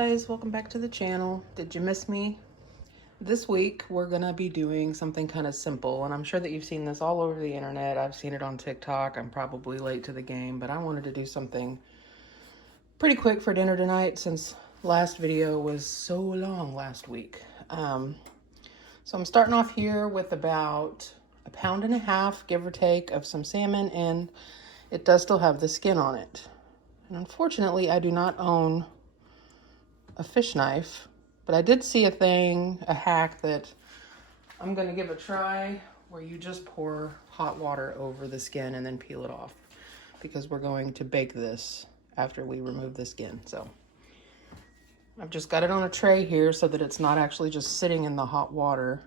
guys, welcome back to the channel. Did you miss me? This week we're gonna be doing something kind of simple, and I'm sure that you've seen this all over the internet. I've seen it on TikTok. I'm probably late to the game, but I wanted to do something pretty quick for dinner tonight since last video was so long last week. So I'm starting off here with about 1.5 pounds, give or take, of some salmon, and it does still have the skin on it. And unfortunately, I do not own a fish knife, but I did see a hack that I'm gonna give a try, where you just pour hot water over the skin and then peel it off, because we're going to bake this after we remove the skin. So I've just got it on a tray here so that it's not actually just sitting in the hot water.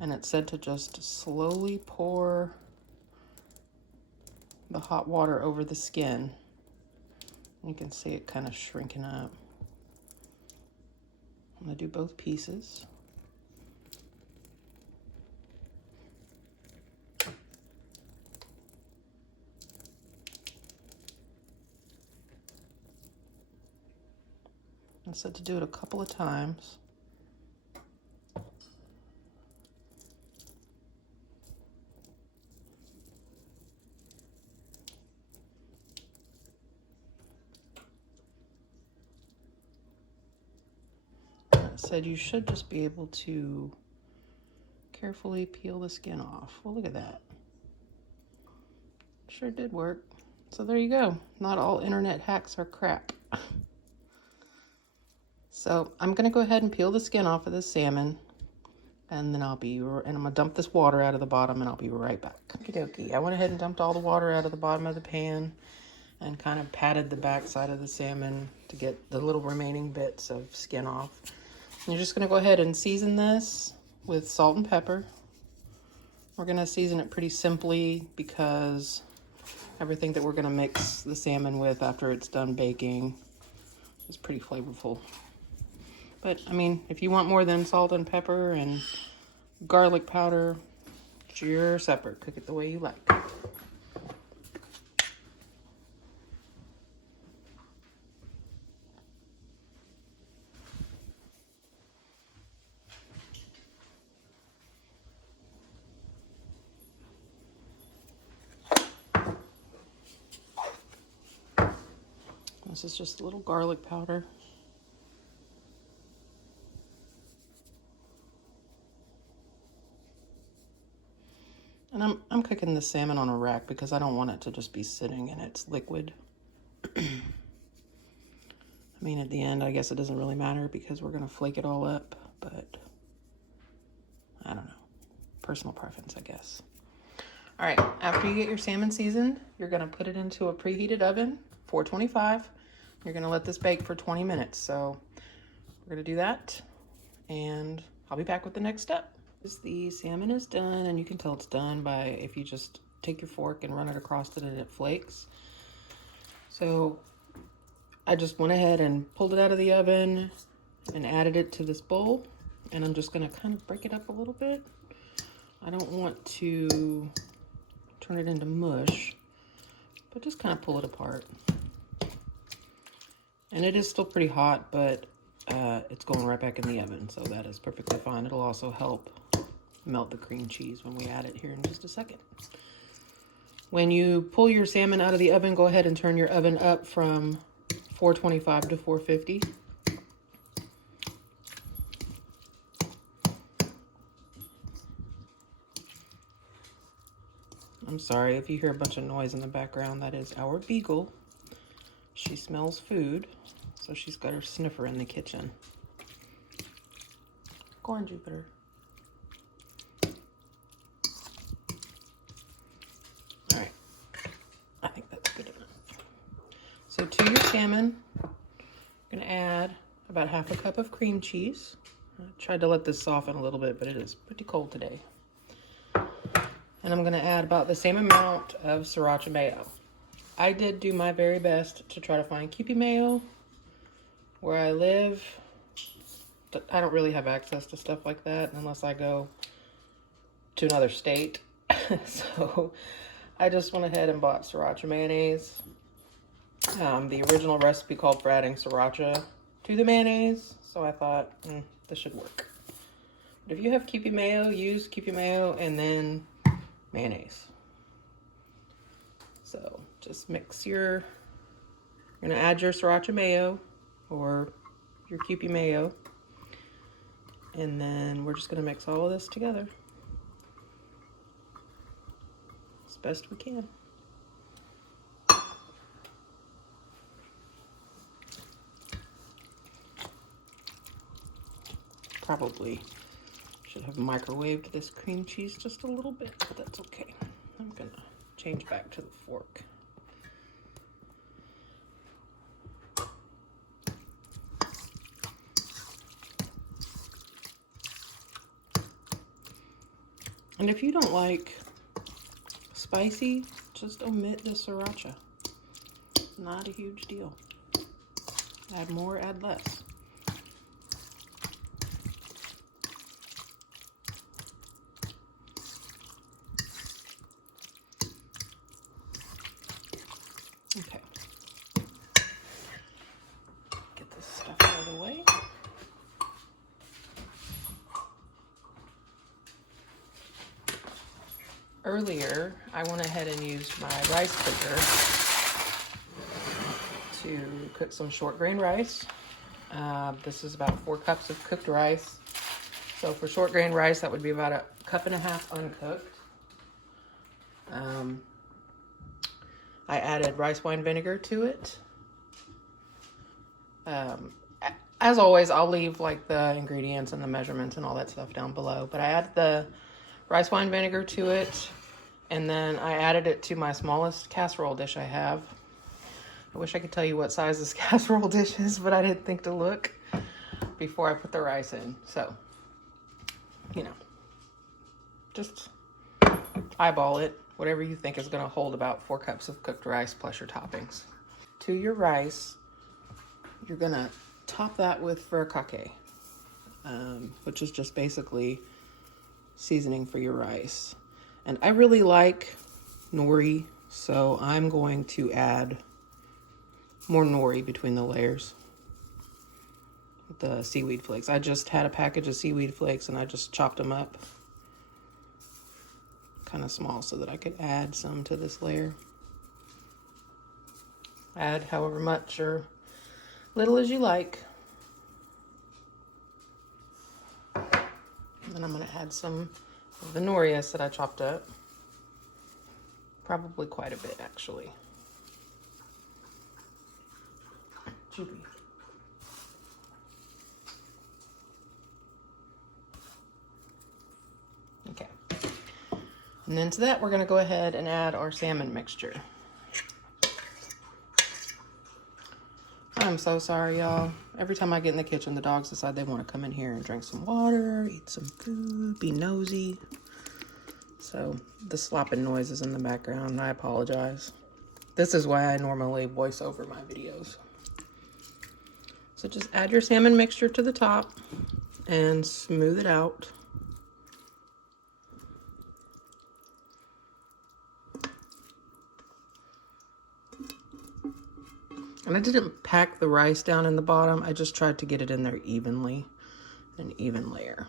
And it said to just slowly pour the hot water over the skin. You can see it kind of shrinking up. I'm gonna do both pieces. I said to do it a couple of times. Said you should just be able to carefully peel the skin off. Well, look at that. Sure did work. So there you go. Not all internet hacks are crap. So I'm gonna go ahead and peel the skin off of this salmon, and then I'm gonna dump this water out of the bottom, and I'll be right back. Okie dokie. I went ahead and dumped all the water out of the bottom of the pan and kind of patted the back side of the salmon to get the little remaining bits of skin off. You're just gonna go ahead and season this with salt and pepper. We're gonna season it pretty simply because everything that we're gonna mix the salmon with after it's done baking is pretty flavorful. But I mean, if you want more than salt and pepper and garlic powder, it's your supper. Cook it the way you like. This is just a little garlic powder. And I'm cooking the salmon on a rack because I don't want it to just be sitting in its liquid. I mean, at the end, I guess it doesn't really matter because we're gonna flake it all up, but I don't know. Personal preference, I guess. All right, after you get your salmon seasoned, you're gonna put it into a preheated oven, 425. You're gonna let this bake for 20 minutes. So we're gonna do that, and I'll be back with the next step. The salmon is done, and you can tell it's done by if you just take your fork and run it across it and it flakes. So I just went ahead and pulled it out of the oven and added it to this bowl, and I'm just gonna kind of break it up a little bit. I don't want to turn it into mush, but just kind of pull it apart. And it is still pretty hot, but it's going right back in the oven, so that is perfectly fine. It'll also help melt the cream cheese when we add it here in just a second. When you pull your salmon out of the oven, go ahead and turn your oven up from 425 to 450. I'm sorry if you hear a bunch of noise in the background. That is our beagle. She smells food, so she's got her sniffer in the kitchen. Go on, Jupiter. All right, I think that's good enough. So to your salmon, I'm gonna add about 1/2 cup of cream cheese. I tried to let this soften a little bit, but it is pretty cold today. And I'm gonna add about the same amount of sriracha mayo. I did do my very best to try to find Kewpie mayo. Where I live, I don't really have access to stuff like that unless I go to another state. So I just went ahead and bought sriracha mayonnaise. The original recipe called for adding sriracha to the mayonnaise, so I thought this should work. But if you have Kewpie mayo, use Kewpie mayo and then mayonnaise. So just mix you're gonna add your sriracha mayo or your Kewpie mayo, and then we're just gonna mix all of this together as best we can. Probably should have microwaved this cream cheese just a little bit, but that's okay. I'm gonna change back to the fork. And if you don't like spicy, just omit the sriracha. Not a huge deal. Add more, add less. Okay. Get this stuff out of the way. Earlier, I went ahead and used my rice cooker to cook some short grain rice. This is about 4 cups of cooked rice. So for short grain rice, that would be about 1.5 cups uncooked. I added rice wine vinegar to it. As always, I'll leave like the ingredients and the measurements and all that stuff down below. But I added the rice wine vinegar to it, and then I added it to my smallest casserole dish I have. I wish I could tell you what size this casserole dish is, but I didn't think to look before I put the rice in. So, you know, just eyeball it. Whatever you think is going to hold about 4 cups of cooked rice plus your toppings. To your rice, you're going to top that with furikake, which is just basically seasoning for your rice. And I really like nori, so I'm going to add more nori between the layers. The seaweed flakes. I just had a package of seaweed flakes and I just chopped them up kind of small so that I could add some to this layer. Add however much or little as you like. And then I'm going to add some of the nori that I chopped up. Probably quite a bit, actually. Cheapy. Okay. And then to that, we're going to go ahead and add our salmon mixture. I'm so sorry, y'all. Every time I get in the kitchen, the dogs decide they want to come in here and drink some water, eat some food, be nosy. So the slopping noises in the background, I apologize. This is why I normally voice over my videos. So just add your salmon mixture to the top and smooth it out. And I didn't pack the rice down in the bottom. I just tried to get it in there evenly, an even layer.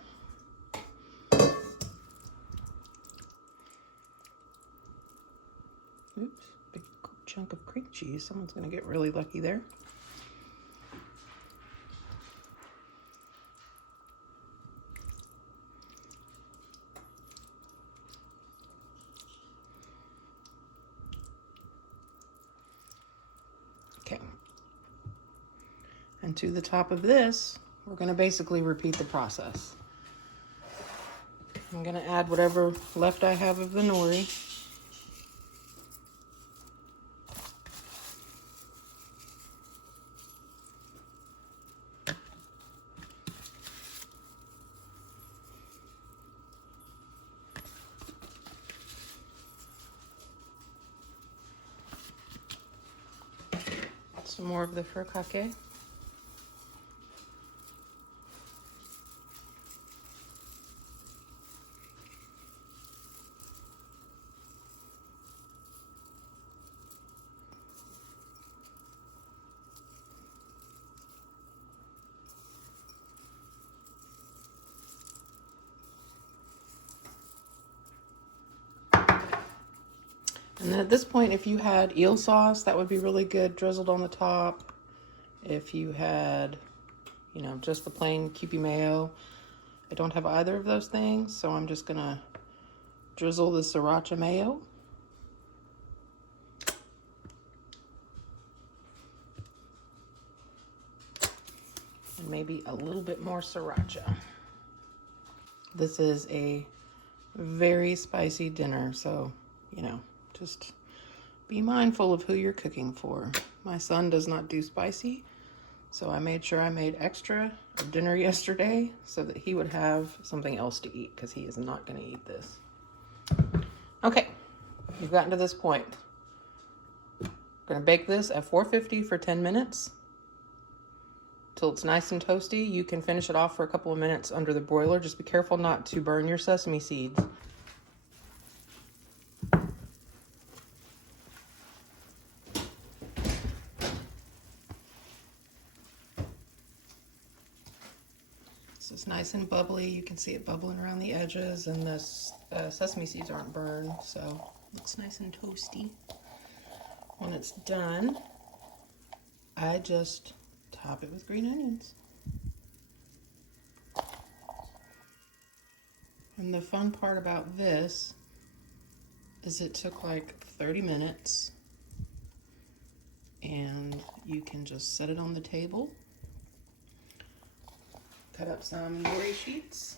Oops, big chunk of cream cheese. Someone's gonna get really lucky there. Okay. And to the top of this, we're gonna basically repeat the process. I'm gonna add whatever left I have of the nori. Some more of the furikake. And then at this point, if you had eel sauce, that would be really good, drizzled on the top. If you had, you know, just the plain Kewpie mayo. I don't have either of those things, so I'm just gonna drizzle the sriracha mayo. And maybe a little bit more sriracha. This is a very spicy dinner, so, you know, just be mindful of who you're cooking for. My son does not do spicy, so I made sure I made extra of dinner yesterday so that he would have something else to eat, because he is not going to eat this. Okay, you've gotten to this point. I'm going to bake this at 450 for 10 minutes till it's nice and toasty. You can finish it off for a couple of minutes under the broiler. Just be careful not to burn your sesame seeds. So it's nice and bubbly. You can see it bubbling around the edges, and the sesame seeds aren't burned, so it looks nice and toasty. When it's done, I just top it with green onions. And the fun part about this is it took like 30 minutes, and you can just set it on the table. Cut up some Nori sheets.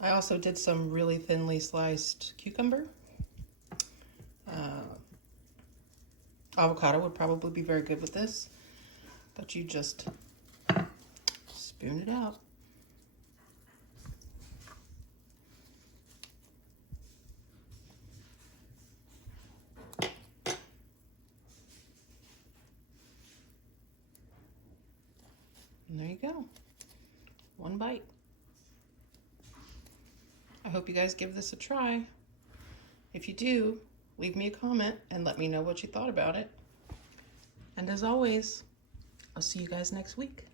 I also did some really thinly sliced cucumber. Avocado would probably be very good with this, but you just spoon it out. And there you go. One bite. I hope you guys give this a try. If you do, leave me a comment and let me know what you thought about it. And as always, I'll see you guys next week.